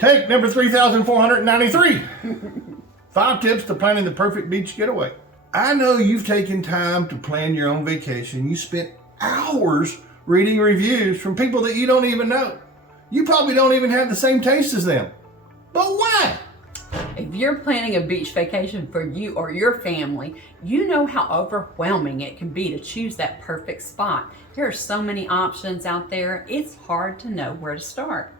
Take number 3,493. 5 tips to planning the perfect beach getaway. I know you've taken time to plan your own vacation. You spent hours reading reviews from people that you don't even know. You probably don't even have the same taste as them. But why? If you're planning a beach vacation for you or your family, you know how overwhelming it can be to choose that perfect spot. There are so many options out there, it's hard to know where to start.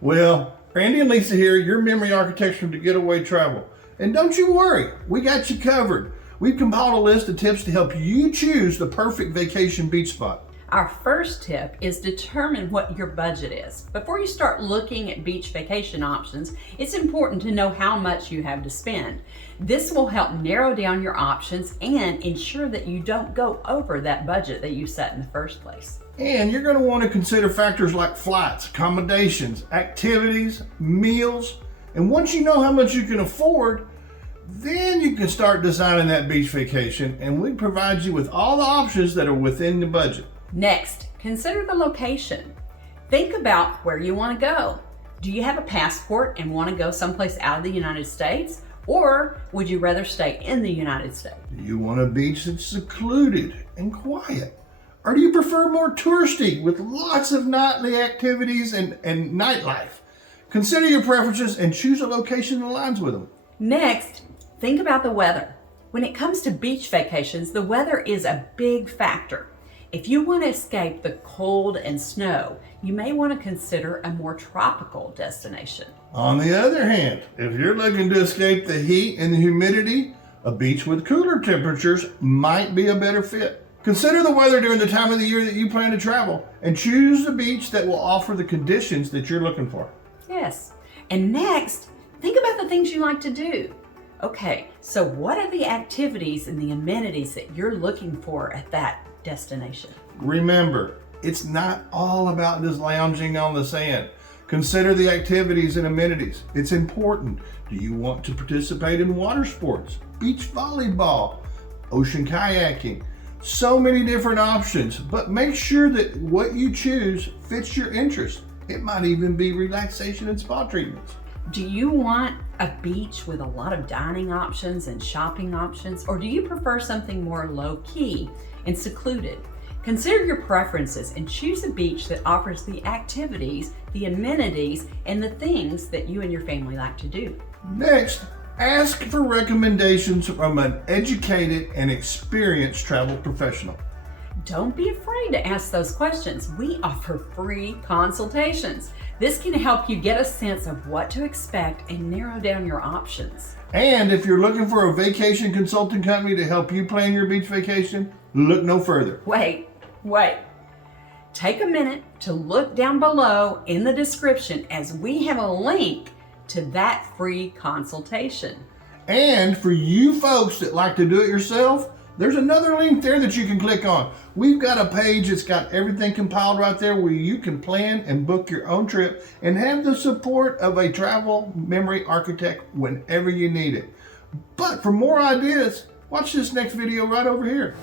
Well, Randy and Lisa here, your memory architects from Getaway Travel. And don't you worry, we got you covered. We've compiled a list of tips to help you choose the perfect vacation beach spot. Our first tip is determine what your budget is. Before you start looking at beach vacation options, it's important to know how much you have to spend. This will help narrow down your options and ensure that you don't go over that budget that you set in the first place. And you're going to want to consider factors like flights, accommodations, activities, meals. And once you know how much you can afford, then you can start designing that beach vacation, and we provide you with all the options that are within the budget. Next, consider the location. Think about where you want to go. Do you have a passport and want to go someplace out of the United States? Or would you rather stay in the United States? Do you want a beach that's secluded and quiet? Or do you prefer more touristy with lots of nightly activities and nightlife? Consider your preferences and choose a location that aligns with them. Next, think about the weather. When it comes to beach vacations, the weather is a big factor. If you want to escape the cold and snow, you may want to consider a more tropical destination. On the other hand, if you're looking to escape the heat and the humidity, a beach with cooler temperatures might be a better fit. Consider the weather during the time of the year that you plan to travel and choose the beach that will offer the conditions that you're looking for. Yes. And next, think about the things you like to do. Okay, so what are the activities and the amenities that you're looking for at that destination? Remember, it's not all about just lounging on the sand. Consider the activities and amenities. It's important. Do you want to participate in water sports, beach volleyball, ocean kayaking? So many different options, but make sure that what you choose fits your interest. It might even be relaxation and spa treatments. Do you want a beach with a lot of dining options and shopping options, or do you prefer something more low-key and secluded? Consider your preferences and choose a beach that offers the activities, the amenities, and the things that you and your family like to do. Next, ask for recommendations from an educated and experienced travel professional. Don't be afraid to ask those questions. We offer free consultations. This can help you get a sense of what to expect and narrow down your options. And if you're looking for a vacation consulting company to help you plan your beach vacation, look no further. Wait. Take a minute to look down below in the description as we have a link to that free consultation. And for you folks that like to do it yourself, there's another link there that you can click on. We've got a page that's got everything compiled right there where you can plan and book your own trip and have the support of a travel memory architect whenever you need it. But for more ideas, watch this next video right over here.